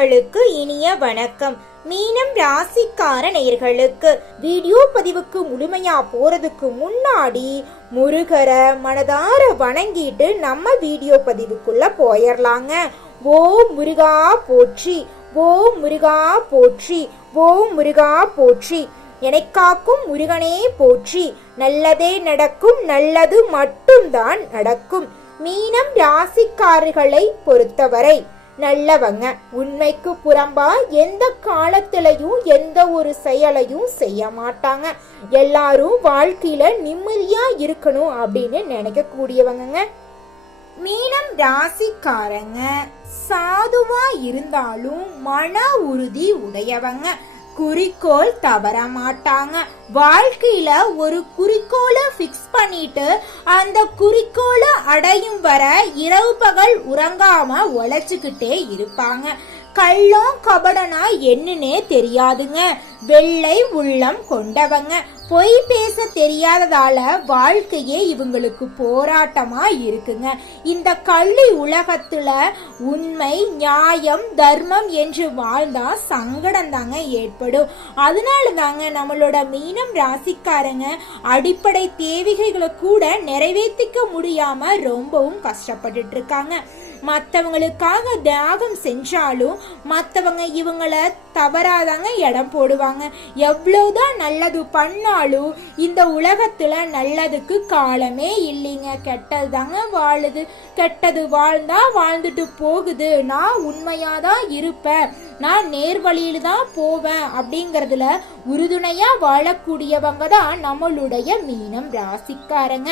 நேயர்களுக்கு இனிய வணக்கம். மீனம் ராசிக்கார நேயர்களுக்கு வீடியோ பதிவுக்கு முழுமையா போறதுக்கு முன்னாடி முருகரை மனதார வணங்கிட்டு நம்ம வீடியோ பதிவுக்குள்ள போயிடலாங்க ஓ முருகா போற்றி ஓ முருகா போற்றி ஓ முருகா போற்றி. எனக்காக்கும் முருகனே போற்றி நல்லதே நடக்கும் நல்லது மட்டும்தான் நடக்கும். மீனம் ராசிக்காரர்களை பொறுத்தவரை நல்லவங்க. உண்மைக்கு புறம்பா எந்த காலத்திலையும் எந்த ஒரு செயலையும் செய்ய மாட்டாங்க. எல்லாரும் வாழ்க்கையில நிம்மதியா இருக்கணும் அப்படின்னு நினைக்கக்கூடியவங்க மீனம் ராசிக்காரங்க. சாதுவா இருந்தாலும் மன உறுதி உடையவங்க. குறிக்கோள் தவற மாட்டாங்க. வாழ்க்கையில ஒரு குறிக்கோளை ஃபிக்ஸ் பண்ணிட்டு அந்த குறிக்கோளை அடையும் வர இரவு பகல் உறங்காம உழைச்சுக்கிட்டே இருப்பாங்க. கள்ளம் கபடனா என்னன்னே தெரியாதுங்க. வெள்ளை உள்ளம் கொண்டவங்க. பொய் பேச தெரியாததால வாழ்க்கையே இவங்களுக்கு போராட்டமா இருக்குங்க. இந்த கள்ளி உலகத்துல உண்மை நியாயம் தர்மம் என்று வாழ்ந்தா சங்கடம் தாங்க ஏற்படும். அதனால தாங்க நம்மளோட மீனம் ராசிக்காரங்க அடிப்படை தேவைகளை கூட நிறைவேற்றிக்க முடியாம ரொம்பவும் கஷ்டப்பட்டுட்டு இருக்காங்க. மற்றவங்களுக்காக தியாகம் செஞ்சாலும் மற்றவங்க இவங்கள தவறாதாங்க இடம் போடுவாங்க. எவ்வளோதான் நல்லது பண்ணாலும் இந்த உலகத்தில் நல்லதுக்கு காலமே இல்லைங்க. கெட்டது தாங்க வாழுது. கெட்டது வாழ்ந்தா வாழ்ந்துட்டு போகுது. நான் உண்மையாக தான் இருப்பேன். நான் நேர்வழியில் தான் போவேன் அப்படிங்கிறதுல உறுதுணையாக வாழக்கூடியவங்க தான் நம்மளுடைய மீனம் ராசிக்காரங்க.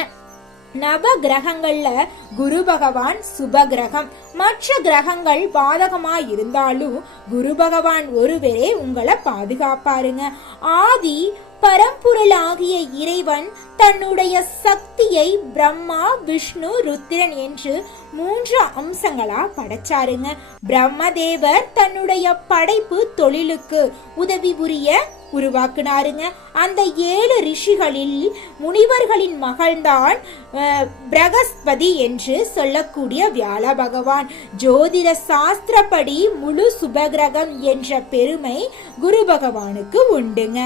நவ கிரகங்கள்ல குரு பகவான் சுப கிரகம் மற்ற கிரகங்கள் பாதகமா இருந்தாலும் குரு பகவான் ஒருவரே உங்களை பாதுகாப்பாருங்க. ஆதி பரம்பொருளாகிய இறைவன் தன்னுடைய சக்தியை பிரம்மா விஷ்ணு ருத்திரன் என்று மூன்று அம்சங்களா படைச்சாருங்க. பிரம்மதேவர் தன்னுடைய படைப்பு தொழிலுக்கு உதவி புரிய உருவாக்குனாருங்க. அந்த ஏழு ரிஷிகளில் முனிவர்களின் மகள்தான் பிரகஸ்பதி என்று சொல்லக்கூடிய வியாழ பகவான். ஜோதிட சாஸ்திரப்படி முழு சுபகிரகம் என்ற பெருமை குரு பகவானுக்கு உண்டுங்க.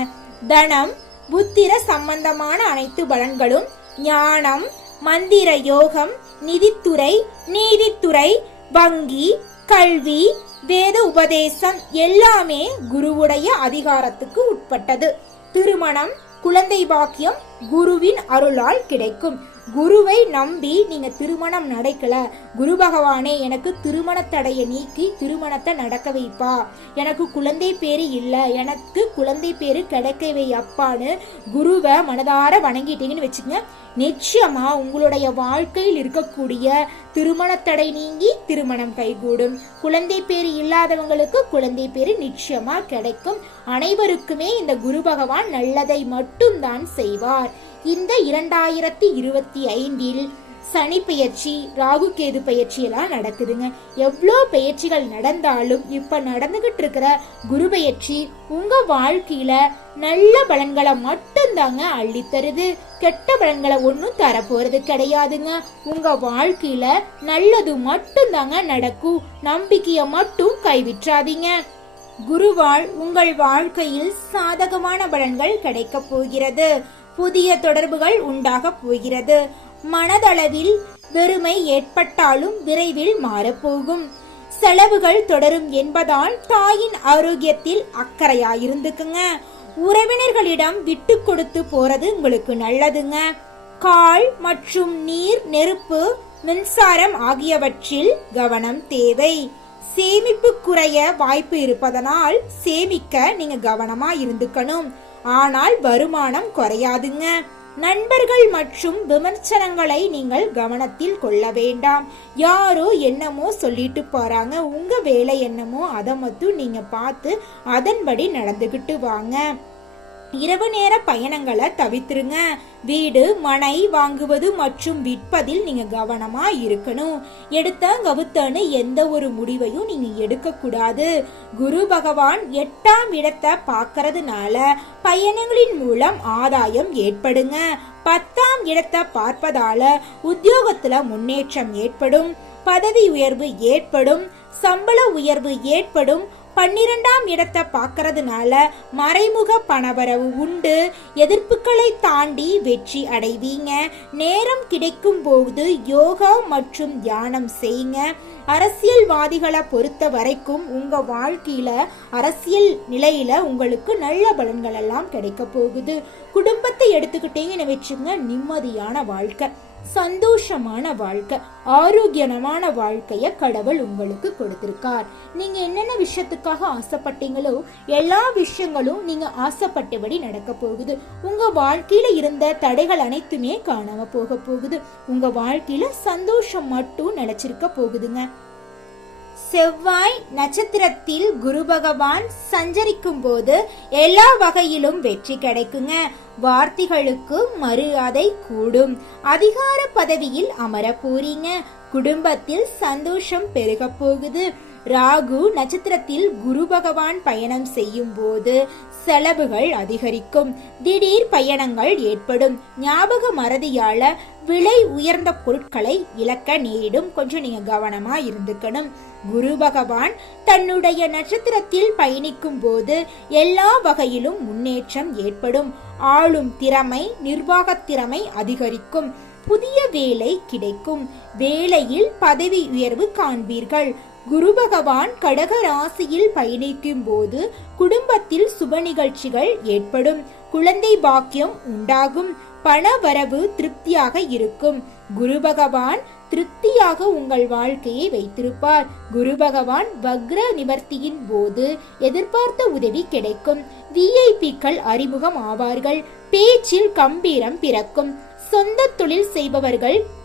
தனம் புத்திர சம்பந்தமான அனைத்து பலன்களும் ஞானம் மந்திர யோகம் நிதித்துறை நீதித்துறை வங்கி கல்வி வேத உபதேசம் எல்லாமே குருவுடைய அதிகாரத்துக்கு உட்பட்டது. திருமணம் குழந்தை பாக்கியம் குருவின் அருளால் கிடைக்கும். குருவை நம்பி நீங்க திருமணம் நடக்கல. குரு பகவானே எனக்கு திருமண தடையை நீக்கி திருமணத்தை நடக்க வைப்பா. எனக்கு குழந்தை பேரு இல்ல. எனக்கு குழந்தை பேரு கிடைக்கவை அப்பான்னு குருவை மனதார வணங்கிட்டீங்கன்னு வச்சுக்கோங்க. நிச்சயமா உங்களுடைய வாழ்க்கையில் இருக்கக்கூடிய திருமண தடை நீங்கி திருமணம் கைகூடும். குழந்தை பேரு இல்லாதவங்களுக்கு குழந்தை பேரு நிச்சயமா கிடைக்கும். அனைவருக்குமே இந்த குரு பகவான் நல்லதை மட்டும்தான் செய்வார். இந்த இரண்டாயிரத்தி இருபத்தி ஐந்தில் சனி பெயர்ச்சி ராகு கேது பயிற்சி எல்லாம் நடக்குதுங்க. எவ்வளோ பயிற்சிகள் நடந்தாலும் இப்போ நடந்துகிட்டு இருக்கிற குரு பயிற்சி உங்க வாழ்க்கையில நல்ல பலன்களை மட்டும்தாங்க அள்ளி தருது கெட்ட பலன்களை ஒன்றும் தரப்போறது கிடையாதுங்க. உங்க வாழ்க்கையில நல்லது மட்டும்தாங்க நடக்கும். நம்பிக்கையை மட்டும் கைவிட்றாதீங்க குருவால் உங்கள் வாழ்க்கையில் சாதகமான பலன்கள் கிடைக்கப் போகிறது. புதிய தொடர்புகள் உண்டாக போகிறது. மனதளவில் வெறுமை ஏற்பட்டாலும் விரைவில் மாறப்போகும். செலவுகள் தொடரும் என்பதால் தாயின் ஆரோக்கியத்தில் அக்கறையாயிருந்துக்குங்க. உறவினர்களிடம் விட்டு கொடுத்து போறது உங்களுக்கு நல்லதுங்க. கால் மற்றும் நீர் நெருப்பு மின்சாரம் ஆகியவற்றில் கவனம் தேவை. சேமிப்பு குறைய வாய்ப்பு இருப்பதனால் சேமிக்க நீங்க கவனமா இருந்துக்கணும். ஆனால் வருமானம் குறையாதுங்க. நண்பர்கள் மற்றும் விமர்சனங்களை நீங்கள் கவனத்தில் கொள்ள வேண்டாம். யாரோ என்னமோ சொல்லிட்டு போறாங்க. உங்க வேலை என்னமோ அதை மட்டும் நீங்க பார்த்து அதன்படி நடந்துகிட்டு வாங்க. இரவு நேர பயணங்களை தவிர்த்துருங்க. வீடு மனை வாங்குவது மற்றும் விற்பதில் நீங்க கவனமா இருக்கணும். எடுத்த கவுத்தன்னு எந்த ஒரு முடிவையும் நீங்க எடுக்க கூடாது குரு பகவான் எட்டாம் இடத்தை பார்க்கறதுனால பயணங்களின் மூலம் ஆதாயம் ஏற்படுங்க. பத்தாம் இடத்தை பார்ப்பதால உத்தியோகத்துல முன்னேற்றம் ஏற்படும். பதவி உயர்வு ஏற்படும். சம்பள உயர்வு ஏற்படும். பன்னிரெண்டாம் இடத்தை பார்க்கறதுனால மறைமுக பணவரவு உண்டு. எதிர்ப்புகளை தாண்டி வெற்றி அடைவீங்க. நேரம் கிடைக்கும் போது யோகா மற்றும் தியானம் செய்யுங்க. அரசியல்வாதிகளை பொறுத்த வரைக்கும் உங்க வாழ்க்கையில அரசியல் நிலையில உங்களுக்கு நல்ல பலன்கள் எல்லாம் கிடைக்க போகுது. குடும்பத்தை எடுத்துக்கிட்டீங்கன்னு வச்சுங்க நிம்மதியான வாழ்க்கை. சந்தோஷமான வாழ்க்கை ஆரோக்கியமான வாழ்க்கைய கடவுள் உங்களுக்கு கொடுத்திருக்கார். நீங்க என்னென்ன விஷயத்துக்காக ஆசைப்பட்டீங்களோ எல்லா விஷயங்களும் நீங்க ஆசைப்பட்டபடி நடக்க போகுது. உங்க வாழ்க்கையில இருந்த தடைகள் அனைத்துமே காணாம போக போகுது. உங்க வாழ்க்கையில சந்தோஷம் மட்டும் நிலைச்சிருக்க போகுதுங்க. செவ்வாய் நட்சத்திரத்தில் குரு பகவான் சஞ்சரிக்கும் போது எல்லா வகையிலும் வெற்றி கிடைக்குங்க. வார்த்தைகளுக்கு மரியாதை கூடும். அதிகார பதவியில் அமர போறீங்க. குடும்பத்தில் சந்தோஷம் பெருக போகுது. ராகு நட்சத்திரத்தில் குரு பகவான் பயணம் செய்யும் போது செலவுகள் அதிகரிக்கும். திடீர் பயணங்கள் ஏற்படும். ஞாபக மறதியால விலை உயர்ந்த பொருட்களை இழக்க நேரிடும். கொஞ்சம் நீங்க கவனமா இருந்துக்கணும். குரு பகவான் தன்னுடைய நட்சத்திரத்தில் பயணிக்கும் போது எல்லா வகையிலும் முன்னேற்றம் ஏற்படும். ஆளும் திறமை நிர்வாகத் திறமை அதிகரிக்கும். புதிய வேலை கிடைக்கும். வேலையில் பதவி உயர்வு காண்பீர்கள். குரு பகவான் கடக ராசியில் பயணிக்கும் போது குடும்பத்தில் சுப நிகழ்ச்சிகள் ஏற்படும். குழந்தை பாக்கியம் உண்டாகும். பண வரவு திருப்தியாக இருக்கும். குரு பகவான் திருப்தியாக உங்கள் வாழ்க்கையை வைத்திருப்பார். குரு பகவான் வக்ர நிவர்த்தியின் போது எதிர்பார்த்த உதவி கிடைக்கும். விஐபிக்கள் அறிமுகம் ஆவார்கள். பேச்சில் கம்பீரம் பிறக்கும். சொந்த தொழில் செய்பவர்கள்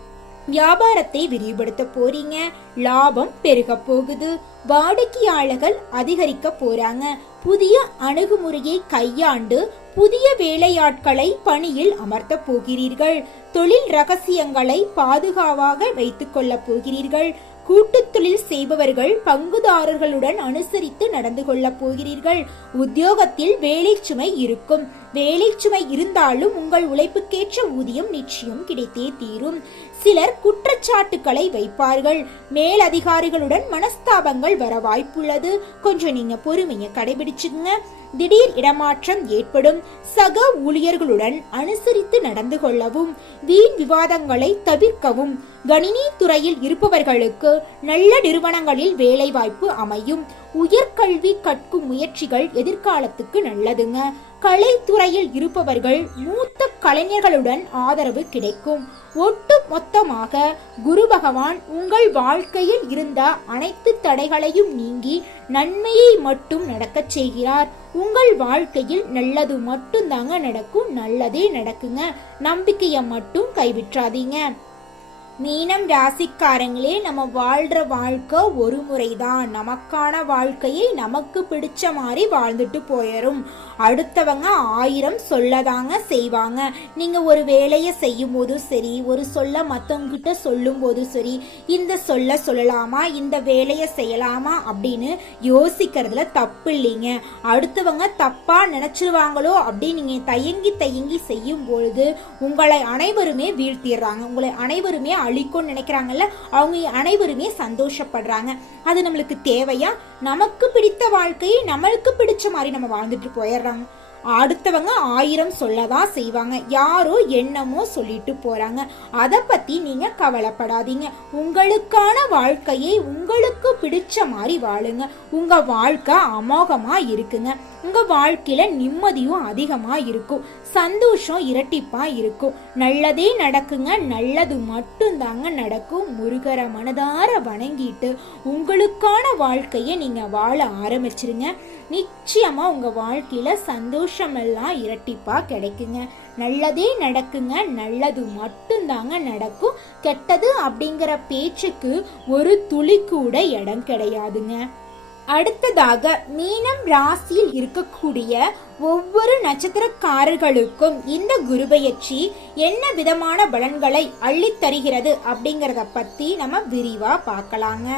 வியாபாரத்தை விரிவுபடுத்த போறீங்க. லாபம் பெருக போகுது. வாடிக்கையாளர்கள் அதிகரிக்க போறாங்க. புதிய அணுகுமுறையை கையாண்டு புதிய வேலையாட்களை பணியில் அமர்த்த போகிறீர்கள். தொழில் ரகசியங்களை பாதுகாவாக வைத்துக் கொள்ள போகிறீர்கள். கூட்டு தொழில் செய்பவர்கள் பங்குதாரர்களுடன் அனுசரித்து நடந்து கொள்ளப் போகிறீர்கள். உத்தியோகத்தில் வேலை சுமை இருக்கும். வேலை சுமை இருந்தாலும் உங்கள் உழைப்புக்கேற்ற ஊதியம் நிச்சயம் கிடைத்தே தீரும். சிலர் குற்றச்சாட்டுக்களை வைப்பார்கள். மேலதிகாரிகளுடன் மனஸ்தாபங்கள் வர வாய்ப்புள்ளது. கொஞ்சம் நீங்க பொறுமையை கடைபிடிச்சுங்க திடீர் இடமாற்றம் ஏற்படும். சக ஊழியர்களுடன் அனுசரித்து நடந்து கொள்ளவும் வீண் விவாதங்களை தவிர்க்கவும் கணினி துறையில் இருப்பவர்களுக்கு நல்ல நிறுவனங்களில் வேலைவாய்ப்பு அமையும். உயர்கல்வி கற்கும் முயற்சிகள் எதிர்காலத்துக்கு நல்லதுங்க. கலைத்துறையில் இருப்பவர்கள் மூத்த கலைஞர்களுடன் ஆதரவு கிடைக்கும். ஒட்டு மொத்தமாக குரு பகவான் உங்கள் வாழ்க்கையில் இருந்த அனைத்து தடைகளையும் நீங்கி நன்மையை மட்டும் நடக்கச் செய்கிறார். உங்கள் வாழ்க்கையில் நல்லது மட்டும்தாங்க நடக்கும் நல்லதே நடக்குங்க. நம்பிக்கையை மட்டும் கைவிட்றாதீங்க மீனம் ராசிக்காரங்களே நம்ம வாழ்ற வாழ்க்கை ஒரு முறைதான். நமக்கான வாழ்க்கையை நமக்கு பிடிச்ச மாதிரி வாழ்ந்துட்டு போயிடும் அடுத்தவங்க ஆயிரம் சொல்லதாங்க செய்வாங்க. நீங்க ஒரு வேலையை செய்யும் போதும் சரி ஒரு சொல்ல மத்தவங்க கிட்ட சொல்லும் போதும் சரி இந்த சொல்ல சொல்லலாமா இந்த வேலையை செய்யலாமா அப்படின்னு யோசிக்கிறதுல தப்பு இல்லைங்க. அடுத்தவங்க தப்பா நினைச்சிருவாங்களோ அப்படின்னு நீங்க தயங்கி தயங்கி செய்யும் பொழுது உங்களை அனைவருமே வீழ்த்திடுறாங்க. உங்களை அனைவருமே அழிக்கும்னு நினைக்கிறாங்கல்ல அவங்க அனைவருமே சந்தோஷப்படுறாங்க. அது நம்மளுக்கு தேவையா? நமக்கு பிடித்த வாழ்க்கையை நம்மளுக்கு பிடிச்ச மாதிரி நம்ம வாழ்ந்துட்டு போயிடுறாங்க. அடுத்தவங்க ஆயிரம் சொல்லதான் செய்வாங்க. யாரோ என்னமோ சொல்லிட்டு போறாங்க. அதை பத்தி நீங்க கவலைப்படாதீங்க. உங்களுக்கான வாழ்க்கையை உங்களுக்கு பிடிச்ச மாதிரி வாழுங்க. உங்க வாழ்க்கை அமோகமா இருக்குங்க. உங்க வாழ்க்கையில நிம்மதியும் அதிகமா இருக்கும். சந்தோஷம் இரட்டிப்பா இருக்கும். நல்லதே நடக்குங்க. நல்லது மட்டும்தாங்க நடக்கும். முருகரை மனதார வணங்கிட்டு உங்களுக்கான வாழ்க்கையை நீங்க வாழ ஆரம்பிச்சிருங்க. நிச்சயமாக உங்கள் வாழ்க்கையில் சந்தோஷமெல்லாம் இரட்டிப்பாக கிடைக்குங்க. நல்லதே நடக்குங்க. நல்லது மட்டும்தாங்க நடக்கும். கெட்டது அப்படிங்கிற பேச்சுக்கு ஒரு துளி கூட இடம் கிடையாதுங்க. அடுத்ததாக மீனம் ராசியில் இருக்கக்கூடிய ஒவ்வொரு நட்சத்திரக்காரர்களுக்கும் இந்த குருபெயர்ச்சி என்ன விதமான பலன்களை அள்ளித் தருகிறது அப்படிங்கிறத பற்றி நம்ம விரிவாக பார்க்கலாங்க.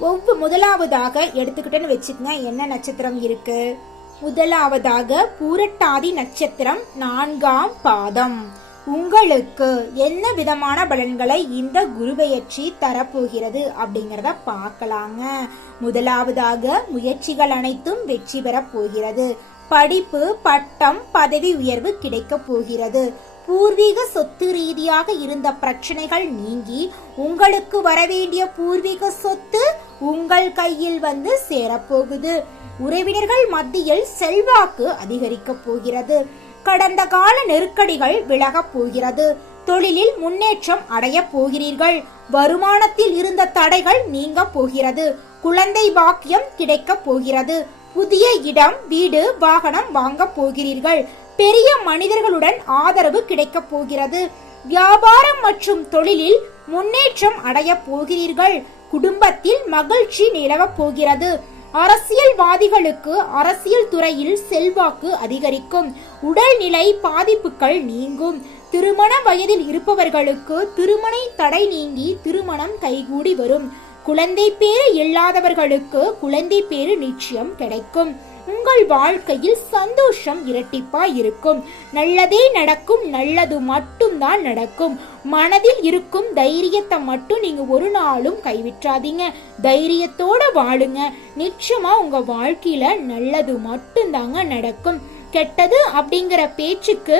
ஒவ்வொரு முதலாவதாக எடுத்துக்கிட்டேன்னு வச்சுக்கோங்க என்ன நட்சத்திரம் இருக்கு? முதலாவதாக பூரட்டாதி நட்சத்திரம் நான்காம் பாதம். உங்களுக்கு என்ன விதமான பலன்களை இந்த குருபெயர்ச்சி தரப்போகிறது அப்படிங்கிறத பார்க்கலாங்க. முதலாவதாக முயற்சிகள் அனைத்தும் வெற்றி பெறப் போகிறது. படிப்பு பட்டம் பதவி உயர்வு கிடைக்கப் போகிறது. பூர்வீக சொத்து ரீதியாக இருந்த பிரச்சனைகள் நீங்கி உங்களுக்கு வரவேண்டிய பூர்வீக சொத்து உங்கள் கையில் வந்து சேரப்போகுது. உறவினர்கள் மத்தியில் செல்வாக்கு அதிகரிக்க போகிறது. கடந்த கால நெருக்கடிகள் விலகப் போகிறது. தொழிலில் முன்னேற்றம் அடைய போகிறீர்கள். வருமானத்தில் இருந்த தடைகள் நீங்க போகிறது. குழந்தை பாக்கியம் கிடைக்கப் போகிறது. புதிய இடம் வீடு வாகனம் வாங்க போகிறீர்கள். பெரிய மனிதர்களுடன் ஆதரவு கிடைக்கப் போகிறது. வியாபாரம் மற்றும் தொழிலில் முன்னேற்றம் அடைய போகிறீர்கள். குடும்பத்தில் மகிழ்ச்சி நிலவப் போகிறது. அரசியல்வாதிகளுக்கு அரசியல் துறையில் செல்வாக்கு அதிகரிக்கும். உடல்நிலை பாதிப்புகள் நீங்கும். திருமண வயதில் இருப்பவர்களுக்கு திருமண தடை நீங்கி திருமணம் கைகூடி வரும். குழந்தை பேறு இல்லாதவர்களுக்கு குழந்தை பேறு நிச்சயம் கிடைக்கும். உங்கள் வாழ்க்கையில் சந்தோஷம் இரட்டிப்பா இருக்கும் நல்லதே நடக்கும் நல்லது மட்டும்தான் நடக்கும். மனதில் இருக்கும் தைரியத்தை மட்டும் நீங்க ஒரு நாளும் கைவிட்றாதீங்க தைரியத்தோட வாழுங்க. நிச்சயமா உங்க வாழ்க்கையில நல்லது மட்டும்தாங்க நடக்கும். கெட்டது அப்படிங்கிற பேச்சுக்கு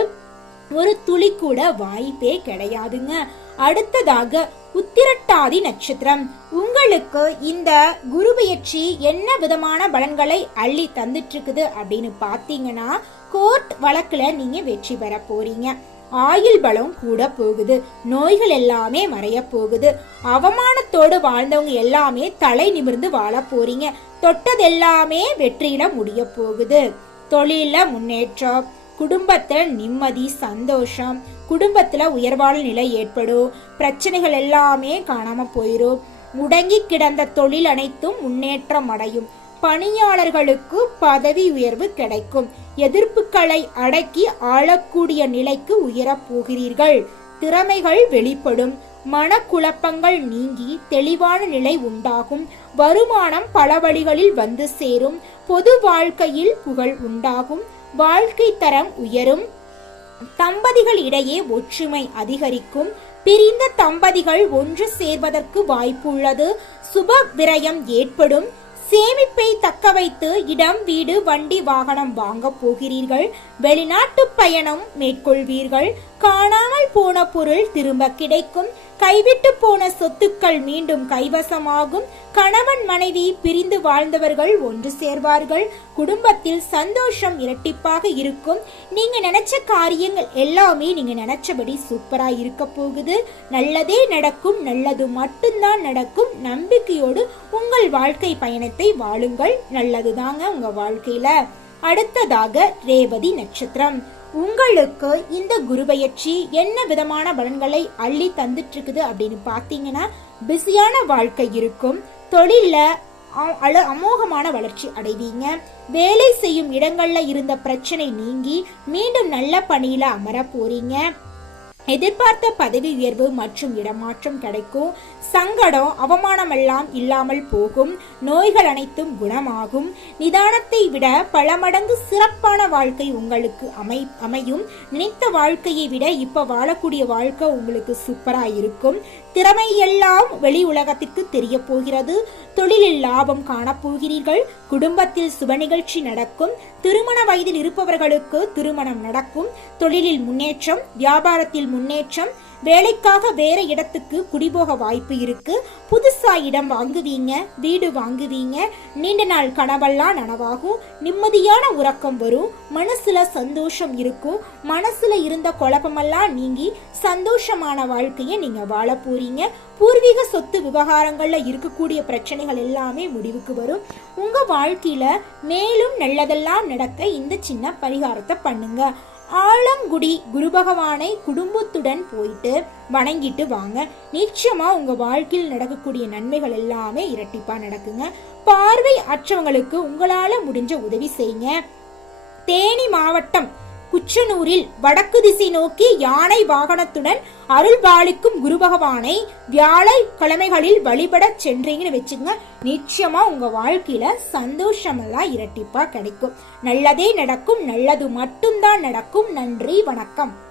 ஒரு துளி கூட வாய்ப்பே கிடையாதுங்க. அடுத்ததாக உத்திரட்டாதி நட்சத்திரம். உங்களுக்கு இந்த குரு பயிற்சி என்ன விதமான பலன்களை அள்ளி தந்துட்டு இருக்குது அப்படின்னு பார்த்தீங்கன்னா கோர்ட் வழக்குல நீங்க வெற்றி பெற போறீங்க. ஆயுள் பலம் கூட போகுது. நோய்கள் எல்லாமே மறைய போகுது. அவமானத்தோடு வாழ்ந்தவங்க எல்லாமே தலை நிமிர்ந்து வாழ போறீங்க. தொட்டதெல்லாமே வெற்றியில முடிய போகுது. தொழில முன்னேற்றம் குடும்பத்தில் நிம்மதி சந்தோஷம் குடும்பத்தில் உயர்வான நிலை ஏற்படும். பிரச்சனைகள் எல்லாமே காணாம போயிடும் முடங்கி கிடந்த தொழில் அனைத்தும் முன்னேற்றம் அடையும். பணியாளர்களுக்கு பதவி உயர்வு கிடைக்கும். எதிர்ப்புகளை அடக்கி ஆளக்கூடிய நிலைக்கு உயரப் போகிறீர்கள். திறமைகள் வெளிப்படும். மனக்குழப்பங்கள் நீங்கி தெளிவான நிலை உண்டாகும். வருமானம் பல வழிகளில் வந்து சேரும். பொது வாழ்க்கையில் புகழ் உண்டாகும். வாழ்க்கை தரம் உயரும். தம்பதிகள் இடையே ஒற்றுமை அதிகரிக்கும். பிரிந்த தம்பதிகள் ஒன்று சேர்வதற்கு வாய்ப்புள்ளது. சுப விரயம் ஏற்படும். சேமிப்பை தக்க வைத்து இடம் வீடு வண்டி வாகனம் வாங்க போகிறீர்கள். வெளிநாட்டு பயணம் மேற்கொள்வீர்கள். காணாமல் போன பொருள் திரும்ப கிடைக்கும். கைவிட்டு போன சொத்துக்கள் மீண்டும் கைவசமாகும். கணவன் மனைவி பிரிந்து வாழ்ந்தவர்கள் ஒன்று சேர்வார்கள். குடும்பத்தில் சந்தோஷம் இரட்டிப்பாக இருக்கும். நீங்க நினைச்ச காரியங்கள் எல்லாமே நீங்க நினைச்சபடி சூப்பரா இருக்க போகுது. நல்லதே நடக்கும் நல்லது மட்டும்தான் நடக்கும். நம்பிக்கையோடு உங்கள் வாழ்க்கை பயணத்தை வாழுங்கள். நல்லதுதாங்க உங்க வாழ்க்கையில. அடுத்ததாக ரேவதி நட்சத்திரம். உங்களுக்கு இந்த குருபெயர்ச்சி என்ன விதமான பலன்களை அள்ளி தந்துட்டு இருக்குது அப்படின்னு பார்த்தீங்கன்னா பிஸியான வாழ்க்கை இருக்கும் தொழிலில் அ- அழ அமோகமான வளர்ச்சி அடைவீங்க வேலை செய்யும் இடங்களில் இருந்த பிரச்சனை நீங்கி மீண்டும் நல்ல பணியில் அமர போறீங்க. எதிர்பார்த்த பதவி உயர்வு மற்றும் இடமாற்றம் கிடைக்கும். சங்கடம் அவமானம் எல்லாம் இல்லாமல் போகும். நோய்கள் அனைத்தும் குணமாகும். நிதானத்தை விட பல மடங்கு சிறப்பான வாழ்க்கை உங்களுக்கு அமை அமையும். நினைத்த வாழ்க்கையை விட இப்ப வாழக்கூடிய வாழ்க்கை உங்களுக்கு சூப்பரா இருக்கும். திறமை எல்லாம் வெளி உலகத்திற்கு தெரிய போகிறது. தொழிலில் லாபம் காணப்போகிறீர்கள் குடும்பத்தில் சுப நிகழ்ச்சி நடக்கும். திருமண வயதில் இருப்பவர்களுக்கு திருமணம் நடக்கும். தொழிலில் முன்னேற்றம் வியாபாரத்தில் முன்னேற்றம். வேலைக்காக வேற இடத்துக்கு குடிபோக வாய்ப்பு இருக்கு. புதுசா இடம் வாங்குவீங்க வீடு வாங்குவீங்க. நீண்ட நாள் கனவெல்லாம் நனவாகும். நிம்மதியான உறக்கம் வரும். மனசுல சந்தோஷம் இருக்கும். மனசுல இருந்த குழப்பமெல்லாம் நீங்கி சந்தோஷமான வாழ்க்கையை நீங்க வாழ போறீங்க. பூர்வீக சொத்து விவகாரங்கள்ல இருக்கக்கூடிய பிரச்சனைகள் எல்லாமே முடிவுக்கு வரும். உங்க வாழ்க்கையில மேலும் நல்லதெல்லாம் நடக்க இந்த சின்ன பரிகாரத்தை பண்ணுங்க. ஆலங்குடி குரு பகவானை குடும்பத்துடன் போயிட்டு வணங்கிட்டு வாங்க. நிச்சயமா உங்க வாழ்க்கையில் நடக்கக்கூடிய நன்மைகள் எல்லாமே இரட்டிப்பா நடக்குங்க. பார்வை அற்றவங்களுக்கு உங்களால முடிஞ்ச உதவி செய்யுங்க. தேனி மாவட்டம் குச்சனூரில் வடக்கு திசை நோக்கி யானை வாகனத்துடன் அருள் பாலிக்கும் குரு பகவானை வியாழை கிழமைகளில் வழிபடச் சென்றீங்கன்னு வச்சுங்க நிச்சயமா உங்க வாழ்க்கையில சந்தோஷமெல்லாம் இரட்டிப்பா கிடைக்கும். நல்லதே நடக்கும் நல்லது மட்டும்தான் நடக்கும். நன்றி வணக்கம்.